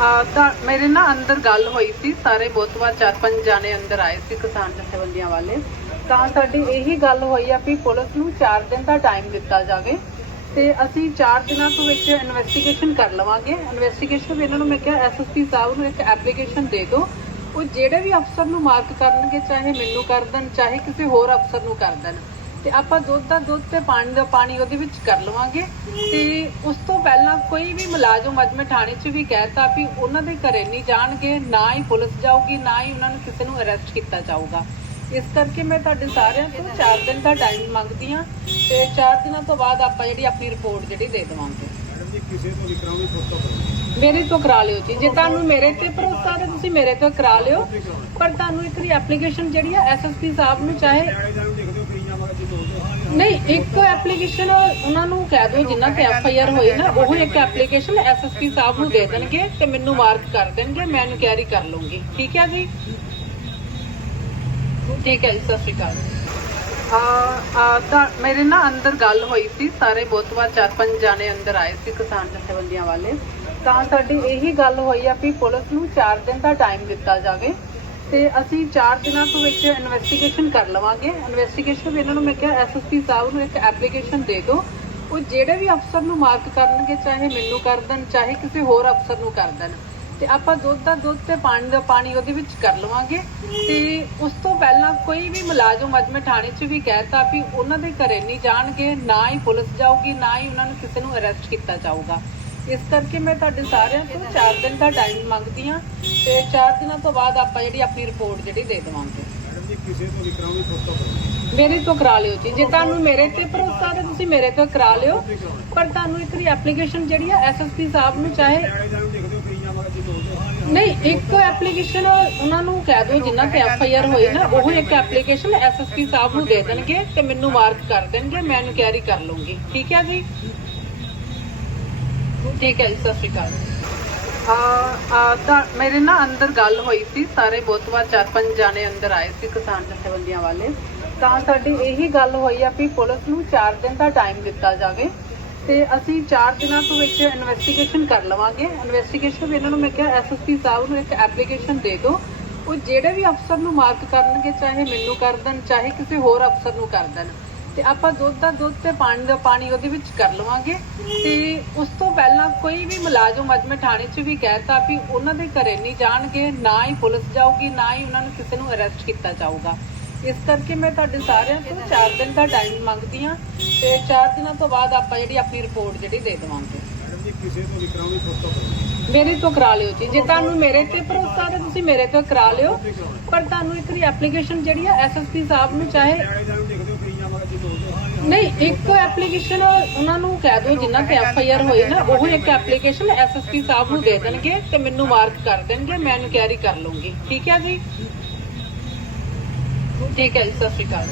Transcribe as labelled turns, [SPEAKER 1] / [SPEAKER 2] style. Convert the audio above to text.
[SPEAKER 1] ਆ ਤਾਂ ਮੇਰੇ ਨਾ ਅੰਦਰ ਗੱਲ ਹੋਈ ਸੀ, ਸਾਰੇ ਬਹੁਤ ਵਾਰ ਚਾਰ ਪੰਜ ਜਾਣੇ ਅੰਦਰ ਆਏ ਸੀ ਕਿਸਾਨ ਜਥੇਬੰਦੀਆਂ ਵਾਲੇ। ਤਾਂ ਸਾਡੀ ਇਹੀ ਗੱਲ ਹੋਈ ਆ ਵੀ ਪੁਲਿਸ ਨੂੰ 4 ਦਿਨ ਦਾ ਟਾਈਮ ਦਿੱਤਾ ਜਾਵੇ ਤੇ ਅਸੀਂ 4 ਦਿਨਾਂ ਤੋਂ ਵਿੱਚ ਇਨਵੈਸਟੀਗੇਸ਼ਨ ਕਰ ਲਵਾਂਗੇ। ਇਨਵੈਸਟੀਗੇਸ਼ਨ ਇਹਨਾਂ ਨੂੰ ਮੈਂ ਕਿਹਾ ਐਸਐਸਪੀ ਸਾਹਿਬ ਨੂੰ ਇੱਕ ਐਪਲੀਕੇਸ਼ਨ ਦੇ ਦਿਓ। ਉਹ ਜਿਹੜੇ ਵੀ ਅਫਸਰ ਨੂੰ ਮਾਰਕ ਕਰਨਗੇ, ਚਾਹੇ ਮੈਨੂੰ ਕਰ ਦੇਣ, ਚਾਹੇ ਕਿਸੇ ਹੋਰ ਅਫਸਰ ਨੂੰ ਕਰ ਦੇਣ। ਤੇ ਆਪਾਂ ਦੁੱਧ ਦਾ ਦੁੱਧ ਤੇ ਪਾਣੀ ਦਾ ਪਾਣੀ ਉਹਦੇ ਵਿੱਚ ਕਰ ਲਵਾਂਗੇ। ਤੇ ਉਸ ਤੋਂ ਪਹਿਲਾਂ ਕੋਈ ਵੀ ਮੁਲਾਜ਼ਮ ਅੱਜ ਮੈਂ ਥਾਣੇ 'ਚ ਵੀ ਕਹਿਤਾ ਵੀ ਉਹਨਾਂ ਦੇ ਘਰੇ ਨਹੀਂ ਜਾਣਗੇ ਨਾ ਹੀ ਪੁਲਿਸ ਜਾਊਗੀ ਨਾ ਹੀ ਉਹਨਾਂ ਨੂੰ ਕਿਸੇ ਨੂੰ ਅਰੈਸਟ ਕੀਤਾ ਜਾਊਗਾ। ਇਸ ਕਰਕੇ ਮੈਂ ਤੁਹਾਡੇ ਸਾਰਿਆਂ ਤੋਂ 4 ਦਿਨ ਦਾ ਟਾਈਮ ਮੰਗਦੀ ਆ ਤੇ 4 ਦਿਨਾਂ ਤੋਂ ਬਾਅਦ ਆਪਾਂ ਜਿਹੜੀ ਆਪਣੀ ਰਿਪੋਰਟ ਜਿਹੜੀ ਦੇ ਦੇਵਾਂਗੇ।
[SPEAKER 2] ਮੈਡਮ ਜੀ ਕਿਸੇ ਤੋਂ ਵੀ ਕਰਾਉਣੀ ਫੋਟੋ ਕਰੋ
[SPEAKER 1] ਮੇਰੇ ਤੋਂ ਕਰਾ ਲਿਓ ਜੀ। ਜੇ ਤੁਹਾਨੂੰ ਮੇਰੇ ਤੇ ਭਰੋਸਾ ਹੈ ਤੁਸੀਂ ਮੇਰੇ ਤੋਂ ਕਰਾ ਲਿਓ। ਪਰ ਤੁਹਾਨੂੰ ਇੱਕ ਦੀ ਐਪਲੀਕੇਸ਼ਨ ਜਿਹੜੀ ਆ ਐਸਐਸਪੀ ਸਾਹਿਬ ਨੂੰ ਚਾਹੇ
[SPEAKER 2] ਨਿਆਣੇ ਜਾਨੂੰ ਦੇਖਦੇ ਹੋ ਕਰੀ ਜਾਵਾਂਗੇ ਜੀ ਬੋਲਦੇ
[SPEAKER 1] ਨਹੀਂ, ਇੱਕ ਐਪਲੀਕੇਸ਼ਨ ਉਹਨਾਂ ਨੂੰ ਕਹਿ ਦਿਓ ਜਿਨ੍ਹਾਂ ਤੇ ਐਫ ਆਈ ਆਰ ਹੋਈ ਨਾ, ਉਹ ਇੱਕ ਐਪਲੀਕੇਸ਼ਨ ਐਸਐਸਪੀ ਸਾਹਿਬ ਨੂੰ ਦੇ ਦੇਣਗੇ ਤੇ ਮੈਨੂੰ ਮਾਰਕ ਕਰ ਦੇਣਗੇ, ਮੈਂ ਇਨਕੁਆਇਰੀ ਕਰ ਲੂੰਗੀ ਠੀਕ ਹੈ ਜੀ? ਠੀਕ ਹੈ ਜੀ, ਸਤਿ ਸ਼੍ਰੀ ਅਕਾਲ। ਆ ਤਾਂ ਮੇਰੇ ਨਾ ਅੰਦਰ ਗੱਲ ਹੋਈ ਸੀ, ਸਾਰੇ ਬਹੁਤ ਵਾਰ ਚਾਰ ਪੰਜ ਜਾਣੇ ਅੰਦਰ ਆਏ ਸੀ ਕਿਸਾਨ ਜਥੇਬੰਦੀਆਂ ਵਾਲੇ। ਤਾਂ ਸਾਡੀ ਇਹੀ ਗੱਲ ਹੋਈ ਆ ਵੀ ਪੁਲਿਸ ਨੂੰ 4 ਦਿਨ ਦਾ ਟਾਈਮ ਦਿੱਤਾ ਜਾਵੇ। ਤੇ ਅਸੀਂ 4 ਦਿਨਾਂ ਤੋਂ ਵਿੱਚ ਇਨਵੈਸਟੀਗੇਸ਼ਨ ਕਰ ਲਵਾਂਗੇ। ਇਨਵੈਸਟੀਗੇਸ਼ਨ ਇਹਨਾਂ ਨੂੰ ਮੈਂ ਕਿਹਾ ਐਸਐਸਪੀ ਸਾਹਿਬ ਨੂੰ ਇੱਕ ਐਪਲੀਕੇਸ਼ਨ ਦੇ ਦਿਓ। ਉਹ ਜਿਹੜੇ ਵੀ ਅਫਸਰ ਨੂੰ ਮਾਰਕ ਕਰਨਗੇ, ਚਾਹੇ ਮੈਨੂੰ ਕਰ ਦੇਣ, ਚਾਹੇ ਕਿਸੇ ਹੋਰ ਅਫਸਰ ਨੂੰ ਕਰ ਦੇਣ। ਤੇ ਆਪਾਂ ਦੁੱਧ ਦਾ ਦੁੱਧ ਤੇ ਪਾਣੀ ਦਾ ਪਾਣੀ ਉਹਦੇ ਵਿੱਚ ਕਰ ਲਵਾਂਗੇ। ਤੇ ਉਸ ਤੋਂ ਪਹਿਲਾਂ ਕੋਈ ਵੀ ਮੁਲਾਜ਼ਮ ਅੱਜ ਮੈਂ ਥਾਣੇ 'ਚ ਵੀ ਕਹਿਤਾ ਵੀ ਉਹਨਾਂ ਦੇ ਘਰੇ ਨਹੀਂ ਜਾਣਗੇ, ਨਾ ਹੀ ਪੁਲਿਸ ਜਾਊਗੀ, ਨਾ ਹੀ ਉਹਨਾਂ ਨੂੰ ਕਿਸੇ ਨੂੰ ਅਰੈਸਟ ਕੀਤਾ ਜਾਊਗਾ। ਇਸ ਕਰਕੇ ਮੈਂ ਤੁਹਾਡੇ ਸਾਰਿਆਂ ਤੋਂ 4 ਦਿਨ ਦਾ ਟਾਈਮ ਮੰਗਦੀ ਆ ਤੇ 4 ਦਿਨਾਂ ਤੋਂ ਬਾਅਦ ਆਪਾਂ ਜਿਹੜੀ ਆਪਣੀ ਰਿਪੋਰਟ ਜਿਹੜੀ ਦੇ ਦੇਵਾਂਗੇ।
[SPEAKER 2] ਮੈਡਮ ਜੀ ਕਿਸੇ ਤੋਂ ਵੀ ਕਰਾਉਣੀ ਫੋਟੋ ਕਰੋ।
[SPEAKER 1] ਮੇਰੇ ਤੋਂ ਕਰਾ ਲਿਓ ਜੀ। ਜੇ ਤੁਹਾਨੂੰ ਮੇਰੇ ਤੇ ਭਰੋਸਾ ਹੈ ਤੁਸੀਂ ਮੇਰੇ ਤੋਂ ਕਰਾ ਲਿਓ। ਪਰ ਤੁਹਾਨੂੰ ਇੱਕ ਐਪਲੀਕੇਸ਼ਨ ਜਿਹੜੀ ਆ ਐਸਐਸਪੀ ਸਾਹਿਬ ਨੂੰ ਚਾਹੇ
[SPEAKER 2] ਜਾਨੂੰ
[SPEAKER 1] ਨਹੀਂ ਇੱਕ ਐਪਲੀਕੇਸ਼ਨ ਉਹਨਾਂ ਨੂੰ ਕਹਿ ਦਿਓ ਜਿਨ੍ਹਾਂ ਤੇ ਐਫ ਆਈ ਆਰ ਹੋਈ ਨਾ ਉਹ ਇੱਕ ਐਪਲੀਕੇਸ਼ਨ ਐਸਐਸਪੀ ਸਾਹਿਬ ਨੂੰ ਦੇ ਦੇਣਗੇ ਤੇ ਮੈਨੂੰ ਮਾਰਕ ਕਰ ਦੇਣਗੇ ਮੈਂ ਇਨਕੁਆਇਰੀ ਕਰ ਲੂੰਗੀ ਠੀਕ ਹੈ ਜੀ? ਠੀਕ ਹੈ ਜੀ, ਸਤਿ ਸ਼੍ਰੀ ਅਕਾਲ। ਆ ਤਾਂ ਮੇਰੇ ਨਾ ਅੰਦਰ ਗੱਲ ਹੋਈ ਸੀ, ਸਾਰੇ ਬਹੁਤ ਵਾਰ ਚਾਰ ਪੰਜ ਜਾਣੇ ਅੰਦਰ ਆਏ ਸੀ ਕਿਸਾਨ ਜਥੇਬੰਦੀਆਂ ਵਾਲੇ। ਤਾਂ ਸਾਡੀ ਇਹੀ ਗੱਲ ਹੋਈ ਆ ਵੀ ਪੁਲਿਸ ਨੂੰ 4 ਦਿਨ ਦਾ ਟਾਈਮ ਦਿੱਤਾ ਜਾਵੇ ਤੇ ਅਸੀਂ 4 ਦਿਨਾਂ ਤੋਂ ਵਿੱਚ ਇਨਵੈਸਟੀਗੇਸ਼ਨ ਕਰ ਲਵਾਂਗੇ। ਇਨਵੈਸਟੀਗੇਸ਼ਨ ਇਹਨਾਂ ਨੂੰ ਮੈਂ ਕਿਹਾ ਐਸਐਸਪੀ ਸਾਹਿਬ ਨੂੰ ਇੱਕ ਐਪਲੀਕੇਸ਼ਨ ਦੇ ਦਿਓ। ਉਹ ਜਿਹੜੇ ਵੀ ਅਫਸਰ ਨੂੰ ਮਾਰਕ ਕਰਨਗੇ, ਚਾਹੇ ਮੈਨੂੰ ਕਰ ਦੇਣ, ਚਾਹੇ ਕਿਸੇ ਹੋਰ ਅਫਸਰ ਨੂੰ ਕਰ ਦੇਣ। ਤੇ ਆਪਾਂ ਦੁੱਧ ਦਾ ਦੁੱਧ ਤੇ ਪਾਣੀ ਦਾ ਪਾਣੀ ਉਹਦੇ ਵਿੱਚ ਕਰ ਲਵਾਂਗੇ। ਤੇ ਉਸ ਤੋਂ ਪਹਿਲਾਂ ਕੋਈ ਵੀ ਮੁਲਾਜ਼ਮ ਅੱਜ ਮੈਂ ਥਾਣੇ 'ਚ ਵੀ ਕਹਿਤਾ ਵੀ ਉਹਨਾਂ ਦੇ ਘਰੇ ਨਹੀਂ ਜਾਣਗੇ ਨਾ ਹੀ ਪੁਲਿਸ ਜਾਊਗੀ ਨਾ ਹੀ ਉਹਨਾਂ ਨੂੰ ਕਿਸੇ ਨੂੰ ਅਰੈਸਟ ਕੀਤਾ ਜਾਊਗਾ। ਇਸ ਕਰਕੇ ਮੈਂ ਤੁਹਾਡੇ ਸਾਰਿਆਂ ਤੋਂ 4 ਦਿਨ ਦਾ ਟਾਈਮ ਮੰਗਦੀ ਆ ਤੇ 4 ਦਿਨਾਂ ਤੋਂ ਬਾਅਦ ਆਪਾਂ ਜਿਹੜੀ ਆਪਣੀ ਰਿਪੋਰਟ ਜਿਹੜੀ ਦੇ ਦੇਵਾਂਗੇ।
[SPEAKER 2] ਮੈਡਮ ਜੀ ਕਿਸੇ ਤੋਂ ਵੀ ਕਰਾਉਣੀ ਫੋਟੋ ਕਰੋ।
[SPEAKER 1] ਮੇਰੇ ਤੋਂ ਕਰਾ ਲਿਓ ਜੀ। ਜੇ ਤੁਹਾਨੂੰ ਮੇਰੇ ਤੇ ਭਰੋਸਾ ਹੈ ਤੁਸੀਂ ਮੇਰੇ ਤੋਂ ਕਰਾ ਲਿਓ। ਪਰ ਤੁਹਾਨੂੰ ਇੱਕ ਦੀ ਐਪਲੀਕੇਸ਼ਨ ਜਿਹੜੀ ਆ ਐਸਐਸਪੀ ਸਾਹਿਬ ਨੂੰ ਚਾਹੇ
[SPEAKER 2] ਨਿਆਣੇ ਜਾਨੂੰ ਦੇਖਦੇ ਹੋ ਕਰੀ ਜਾਵਾਂਗੇ ਜੀ ਬੋਲਦੇ
[SPEAKER 1] ਨਹੀਂ, ਇੱਕ ਐਪਲੀਕੇਸ਼ਨ ਉਹਨਾਂ ਨੂੰ ਕਹਿ ਦਿਓ ਜਿਨ੍ਹਾਂ ਤੇ ਐਫ ਆਈ ਆਰ ਹੋਈ ਨਾ, ਉਹ ਇੱਕ ਐਪਲੀਕੇਸ਼ਨ ਐਸਐਸਪੀ ਸਾਹਿਬ ਨੂੰ ਦੇ ਦੇਣਗੇ ਤੇ ਮੈਨੂੰ ਮਾਰਕ ਕਰ ਦੇਣਗੇ, ਮੈਂ ਇਨਕੁਆਇਰੀ ਕਰ ਲੂੰਗੀ ਠੀਕ ਹੈ ਜੀ? ਠੀਕ ਹੈ ਜੀ, ਸਤਿ ਸ਼੍ਰੀ ਅਕਾਲ।